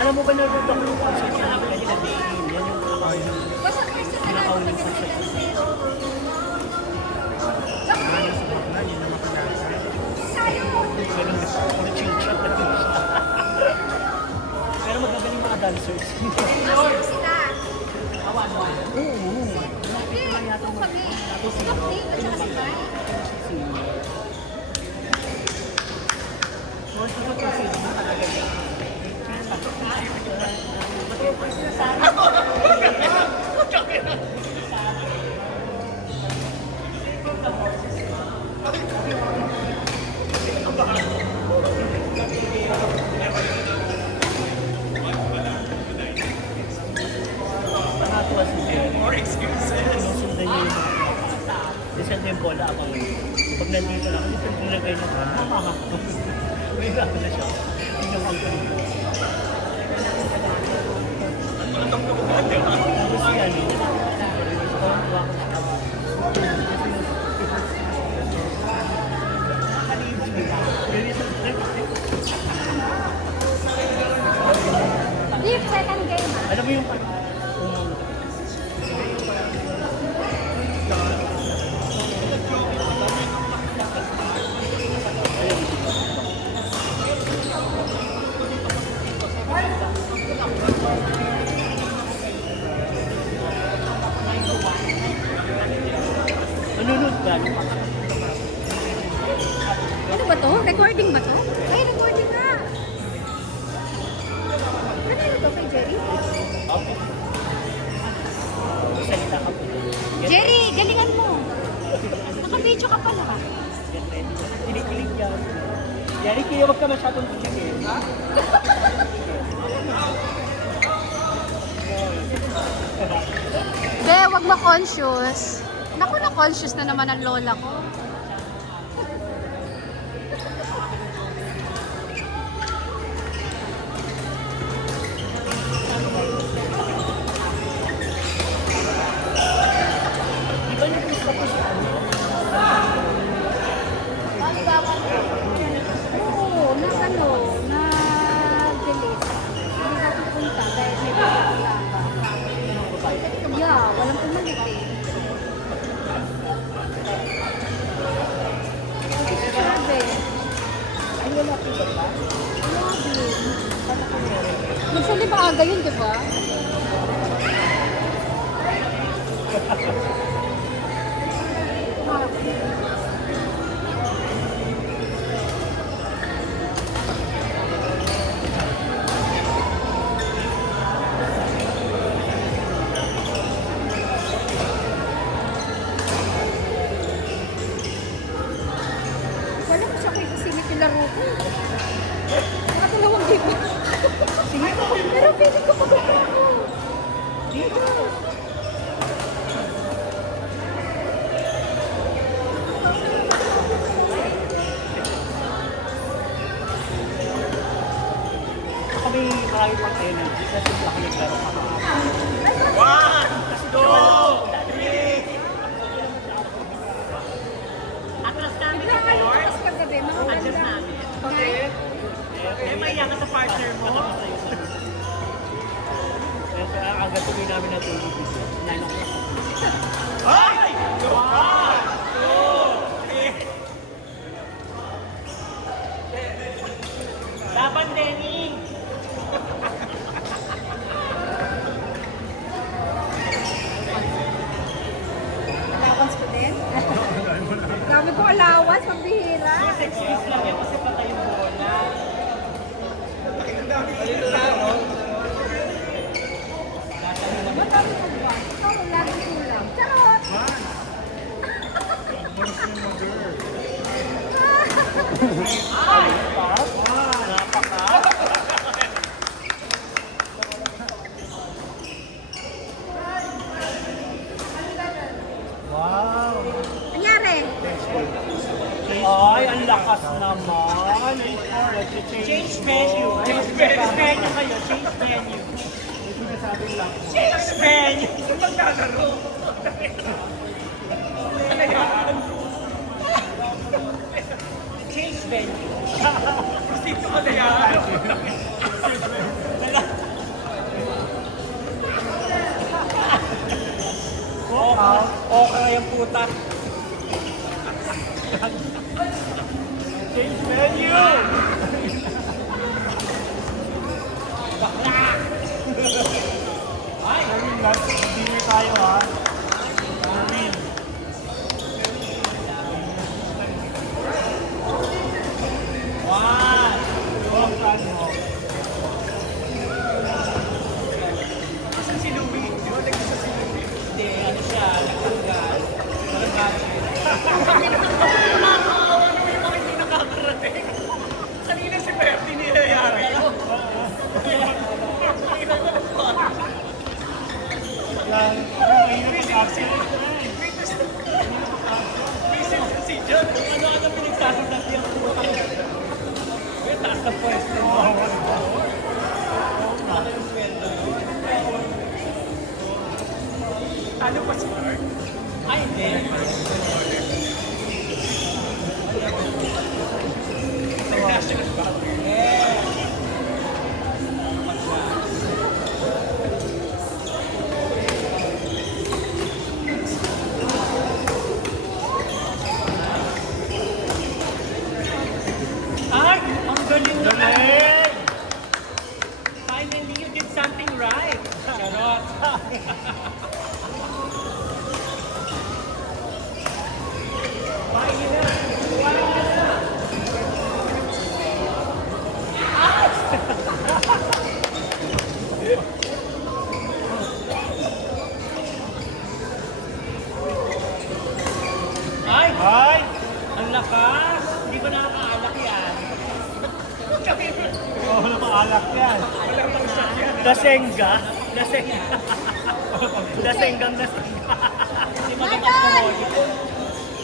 Alam mo ba na ito ako yung concert na ako kanina day? Yan yung pinakauling concert ko. Pero magagaling mga dancers. More excuses. Sinusundan niyo yung isang yung bola ako. Pag nandito lang, ito yung nilagay niya. May ako na siya. Tingnan ko ito. Tapos yan. Deep second game, ah. Alam mo yung nanonood ba? Ano ba to? Recording ba to? Ay, recording na. Ano to kay Jerry? Okay. Salita ka po. Jerry, galingan mo. Naka-video ka pala. Get ready. Kinikilig yan. Yari, kaya wag ka masyadong kuchigin. Ha? Be, wag ma-conscious. Naku, na-conscious na naman ang lola ko. Di ba nag-post ako sa ano? Oo, na-delete. Hindi na pupunta dahil may pagkakalaban. Yeah, walang pumalit eh. Sabi, Ay, wala ko ba ba? grabe. Paano ko meron? Magsali ba aga yun, di ba? Wala ko siya kayo singit yung laro ko. Nakatulawang game. Singit ako. Pero feeling ko pagkaka ako. Dito. Kami marami pang energy kasi wala kami naglaro kahapon. 1, 2, 3. Atras kami Bigla sa kayo court. bukas kagabi. Mga Adjust ganda. namin. Okay. Eh, maiyak ka sa partner mo. Kaya aga tuloy namin natulog dito. 9 o'clock. Ay! 1, 2, 3. Laban, Denny! Allowance ko din. Dami ko allowance, pambihira. Excuse lang yan kasi patay yung bola. Madami ko ba? Ikaw, lagi kulang. Charot! Wow. Anyari? Ay, ang lakas naman. Change venue. Change venue kayo. Change venue. Change venue! Saan maglalaro? Ano yan? Change venue. Dito ka na yan. Okay yung puta. Change venue. Ay! Dinner tayo ha. Amin. Wow! Huwag saan mo. Saan si Louie? Di ba nag-isa si Louie? Hindi, ano siya, nagtanggal. Nakakaawa naman yung mga hindi nakakarating. Kanina si Bertie nilayari. Kanina ko na po. Yan. Mahirap ang absent. Visit sa si John. Ano pinagsasagot yung puta? May taas na pwesto mo. Ano pa si Mark? Ay, hindi. International ba? Ay! Ang galing naman! Galing! Finally, you did something right. Charot. Paingin na. Paingin na. Ay! Ay! Ang lakas! Hindi ba nakakaalak yan? Oo, namaalak yan. Dasenga. Dasenga. Dasenggang dasenga. Hindi ba naman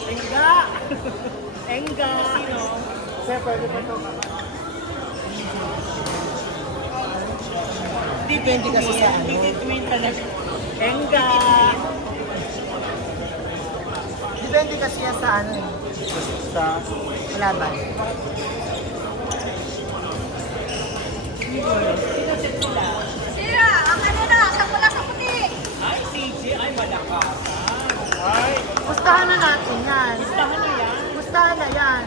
Enga! Enga! Sino? Sir, pwede ba ito? Depende kasi sa ano. Hindi talaga. Enga! Depende kasi yan sa ano eh, Sa... kalaban. Sino sila? Sira, ang ano na, sa pula sa puti. Ay, CJ. Ay, malakas. Ay! Pustahan na natin yan. Pustahan na yan. Pustahan na yan.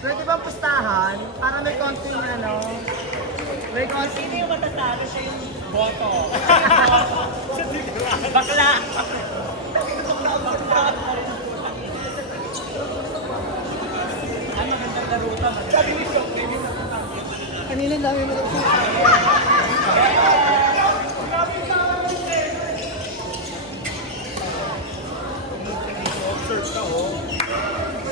Pwede bang pustahan? Para may konting ano, may konting... Sino yung matatalo siya yung boto? Bakla! Ay, magandang laruta. Kanina dami mo rin. Yeah!